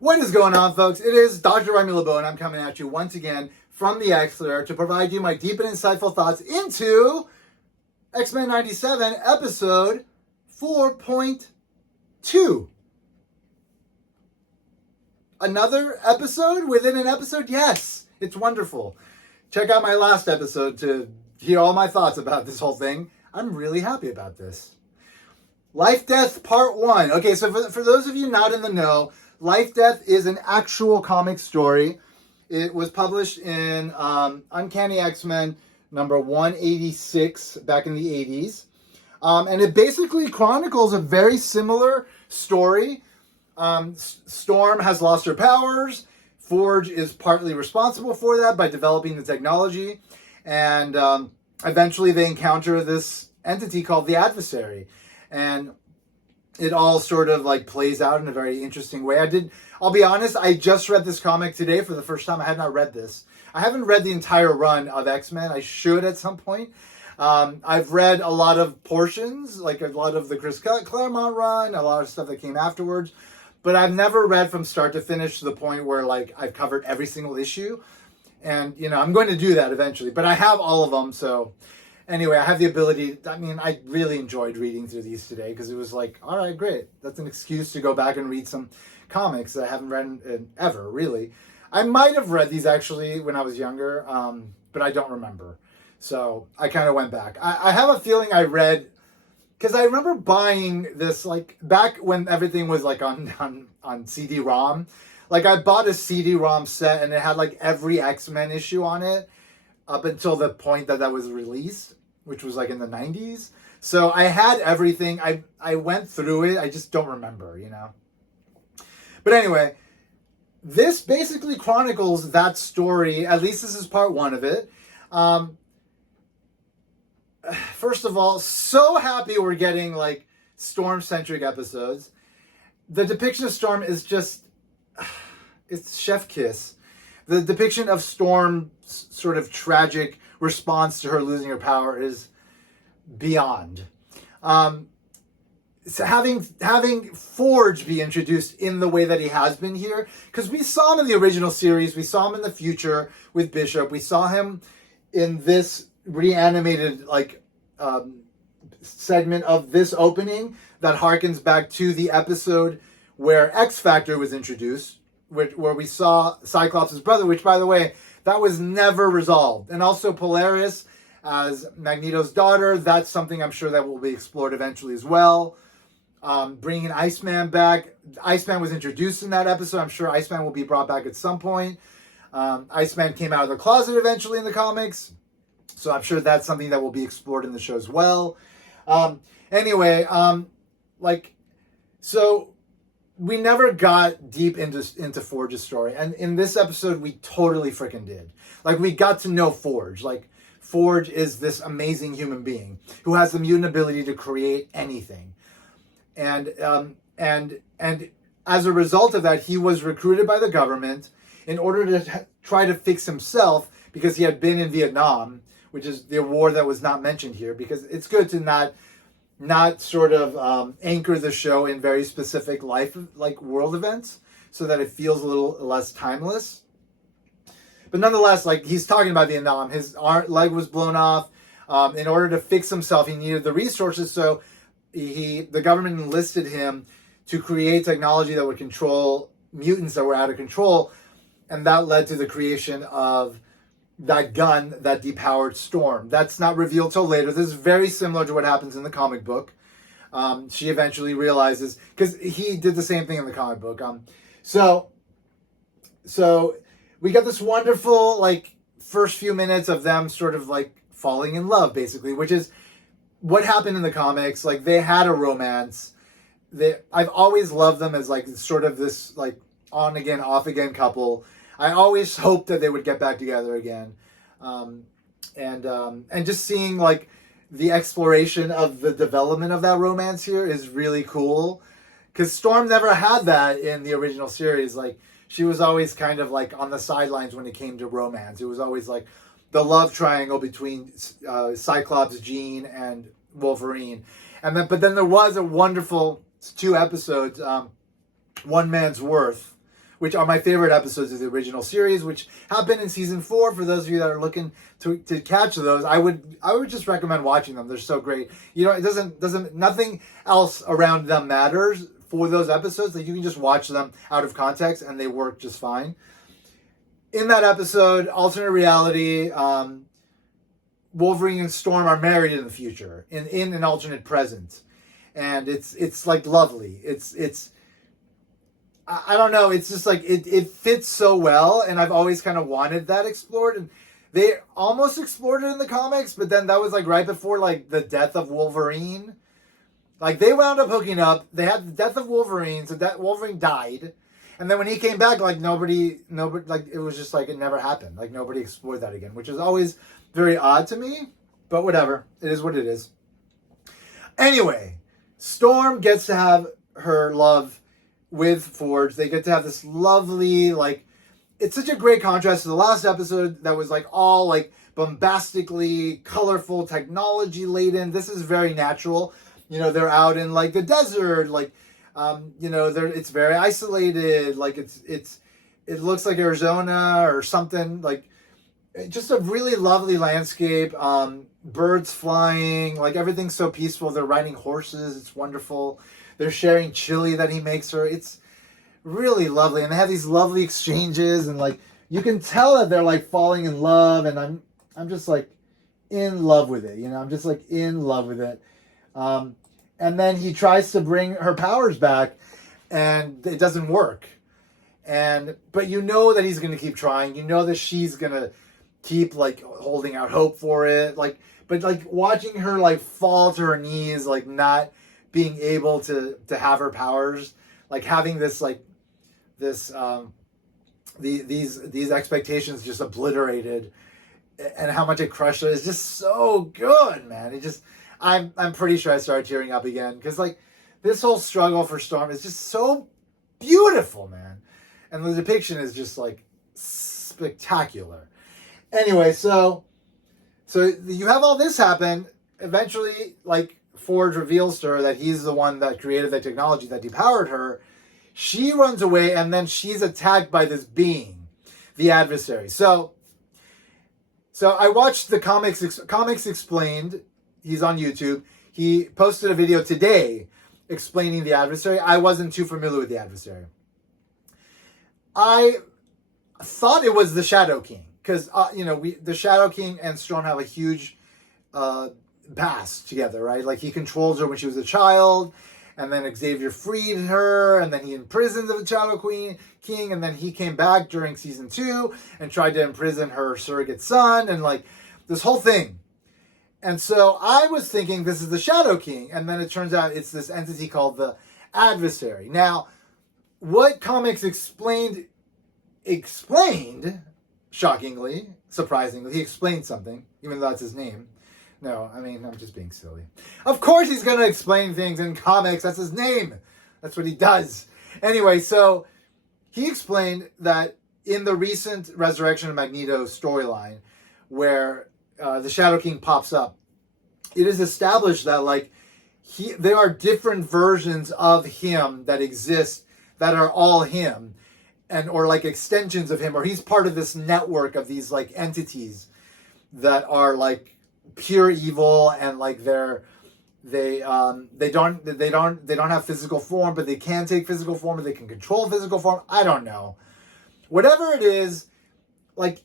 What is going on, folks? It is Dr. Remy LeBeau, and I'm coming at you once again from the X-Layer to provide you my deep and insightful thoughts into X-Men 97 episode 4.2. Another episode within an episode? Yes, it's wonderful. Check out my last episode to hear all my thoughts about this whole thing. I'm really happy about this. Lifedeath Part 1. Okay, so for those of you not in the know, Lifedeath is an actual comic story. It was published in Uncanny X-Men number 186 back in the 80s. And it basically chronicles a very similar story. Storm has lost her powers. Forge is partly responsible for that by developing the technology. And eventually they encounter this entity called the Adversary. And it all sort of like plays out in a very interesting way. I'll be honest, I just read this comic today for the first time. I had not read this. I haven't read the entire run of X-Men. I should at some point. I've read a lot of portions, like a lot of the Chris Claremont run, a lot of stuff that came afterwards. But I've never read from start to finish to the point where like I've covered every single issue. And, you know, I'm going to do that eventually. But I have all of them, so... Anyway, I have the ability, I really enjoyed reading through these today because it was like, all right, great. That's an excuse to go back and read some comics that I haven't read in ever, really. I might have read these actually when I was younger, but I don't remember. So I kind of went back. I have a feeling I read, because I remember buying this like back when everything was like on CD-ROM. Like I bought a CD-ROM set and it had like every X-Men issue on it up until the point that was released, which was like in the 90s. So I had everything. I went through it. I just don't remember, you know. But anyway, this basically chronicles that story. At least this is part one of it. First of all, so happy we're getting like Storm-centric episodes. The depiction of Storm is just, it's chef kiss. The depiction of Storm's sort of tragic response to her losing her power is beyond. So having Forge be introduced in the way that he has been here, because we saw him in the original series, we saw him in the future with Bishop, we saw him in this reanimated like segment of this opening that harkens back to the episode where X Factor was introduced, where we saw Cyclops' brother, which, by the way, that was never resolved. And also Polaris as Magneto's daughter, that's something I'm sure that will be explored eventually as well. Bringing Iceman back. Iceman was introduced in that episode. I'm sure Iceman will be brought back at some point. Iceman came out of the closet eventually in the comics, so I'm sure that's something that will be explored in the show as well. So we never got deep into Forge's story. And in this episode, we totally freaking did. Like, we got to know Forge. Like, Forge is this amazing human being who has the mutant ability to create anything. And as a result of that, he was recruited by the government in order to try to fix himself because he had been in Vietnam, which is the war that was not mentioned here, because it's good to not sort of anchor the show in very specific life, like world events, so that it feels a little less timeless. But nonetheless, like, he's talking about Vietnam. His leg was blown off. In order to fix himself, he needed the resources, so the government enlisted him to create technology that would control mutants that were out of control, and that led to the creation of that gun that depowered Storm. That's not revealed till later. This is very similar to what happens in the comic book. She eventually realizes, because he did the same thing in the comic book. So we got this wonderful, like, first few minutes of them sort of like falling in love, basically, which is what happened in the comics. Like, they had a romance. I've always loved them as like sort of this like on again, off again couple. I always hoped that they would get back together again. And just seeing like the exploration of the development of that romance here is really cool. Because Storm never had that in the original series. Like, she was always kind of like on the sidelines when it came to romance. It was always like the love triangle between Cyclops, Jean, and Wolverine. But then there was a wonderful 2 episodes, One Man's Worth, which are my favorite episodes of the original series, which have been in season 4. For those of you that are looking to catch those, I would just recommend watching them. They're so great. You know, it doesn't nothing else around them matters for those episodes. Like, you can just watch them out of context and they work just fine. In that episode, alternate reality, Wolverine and Storm are married in the future, in an alternate present. And it's like lovely. It's I don't know, it's just like it fits so well, and I've always kind of wanted that explored. And they almost explored it in the comics, but then that was like right before like the death of Wolverine. Like, they wound up hooking up. They had the death of Wolverine, so that Wolverine died. And then when he came back, like nobody, like, it was just like it never happened. Like, nobody explored that again, which is always very odd to me, but whatever. It is what it is. Anyway, Storm gets to have her love with Forge. They get to have this lovely, like, it's such a great contrast to the last episode that was like all like bombastically colorful, technology laden. This is very natural. You know, they're out in like the desert, like, you know, it's very isolated. Like, it looks like Arizona or something. Like, just a really lovely landscape. Birds flying, like, everything's so peaceful. They're riding horses. It's wonderful. They're sharing chili that he makes her. It's really lovely. And they have these lovely exchanges, and like, you can tell that they're like falling in love. And I'm just like in love with it. You know, I'm just like in love with it. And then he tries to bring her powers back, and it doesn't work. But you know that he's going to keep trying. You know that she's going to keep like holding out hope for it. Like, but like watching her like fall to her knees, like not being able to have her powers, like having this like this these expectations just obliterated, and how much it crushed her is just so good, man. It just, I'm pretty sure I started tearing up again, because like this whole struggle for Storm is just so beautiful, man, and the depiction is just like spectacular. Anyway, so you have all this happen. Eventually, like, Forge reveals to her that he's the one that created the technology that depowered her. She runs away, and then she's attacked by this being, the adversary. So I watched the Comics Explained. He's on YouTube. He posted a video today explaining the adversary. I wasn't too familiar with the adversary. I thought it was the Shadow King, because you know, the Shadow King and Storm have a huge past together, right? Like, he controls her when she was a child, and then Xavier freed her, and then he imprisoned the Shadow King, and then he came back during season 2 and tried to imprison her surrogate son, and like this whole thing. And so I was thinking this is the Shadow King, and then it turns out it's this entity called the Adversary. Now, what Comics Explained, shockingly, surprisingly, he explained something, even though that's his name. No, I mean, I'm just being silly. Of course he's going to explain things in comics. That's his name. That's what he does. Anyway, so he explained that in the recent Resurrection of Magneto storyline, where the Shadow King pops up, it is established that like there are different versions of him that exist that are all him, and or like extensions of him, or he's part of this network of these like entities that are like pure evil, and like they don't have physical form, but they can take physical form, or they can control physical form. I don't know. Whatever it is, like,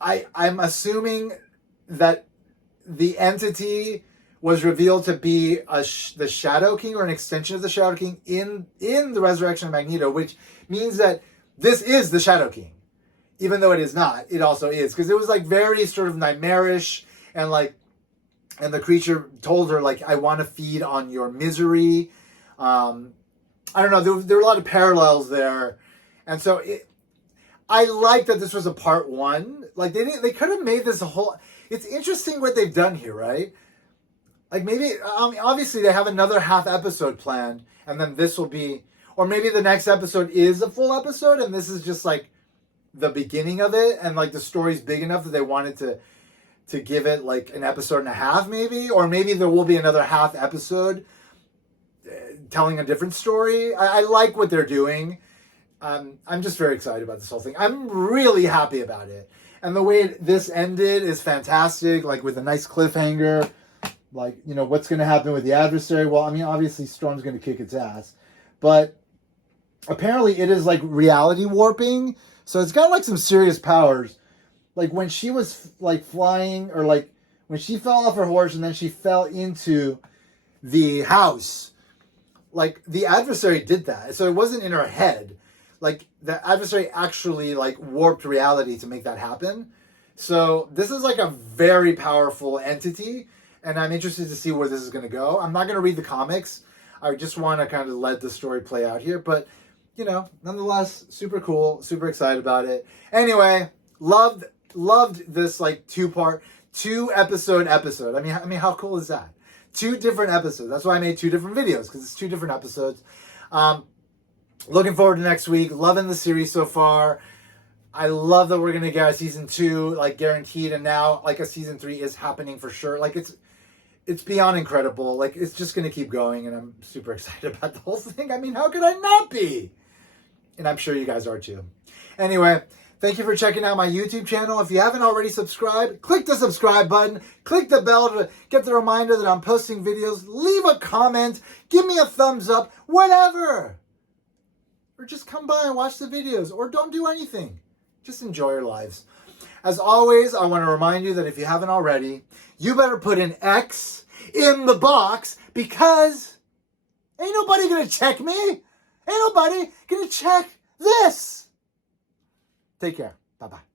I'm assuming that the entity was revealed to be the Shadow King, or an extension of the Shadow King in the Resurrection of Magneto, which means that this is the Shadow King. Even though it is not, it also is. Because it was like very sort of nightmarish, and like, and the creature told her like, I want to feed on your misery. I don't know, there were a lot of parallels there. And so I like that this was a part 1. Like, they could have made this a whole, it's interesting what they've done here, right? Like, maybe, obviously they have another half episode planned, and then this will be, or maybe the next episode is a full episode, and this is just like the beginning of it, and like the story's big enough that they wanted to give it like an episode and a half, maybe, or maybe there will be another half episode telling a different story. I like what they're doing. I'm just very excited about this whole thing. I'm really happy about it. And the way this ended is fantastic, like with a nice cliffhanger. Like, you know, what's going to happen with the adversary? Well, I mean, obviously Storm's going to kick its ass. But apparently it is like reality warping. So it's got like some serious powers. Like when she was like flying, or like when she fell off her horse and then she fell into the house, like the adversary did that. So it wasn't in her head. Like the adversary actually like warped reality to make that happen. So this is like a very powerful entity, and I'm interested to see where this is going to go. I'm not going to read the comics. I just want to kind of let the story play out here, but you know, nonetheless, super cool, super excited about it. Anyway, loved this like two episode. I mean, how cool is that? 2 different episodes. That's why I made 2 different videos, because it's 2 different episodes. Looking forward to next week. Loving the series so far. I love that we're gonna get a season 2, like guaranteed, and now like a season 3 is happening for sure. Like it's beyond incredible. Like it's just gonna keep going, and I'm super excited about the whole thing. I mean, how could I not be? And I'm sure you guys are too. Anyway, thank you for checking out my YouTube channel. If you haven't already subscribed, click the subscribe button. Click the bell to get the reminder that I'm posting videos. Leave a comment. Give me a thumbs up. Whatever. Or just come by and watch the videos. Or don't do anything. Just enjoy your lives. As always, I want to remind you that if you haven't already, you better put an X in the box, because ain't nobody going to check me. Ain't nobody going to check this. Take care. Bye-bye.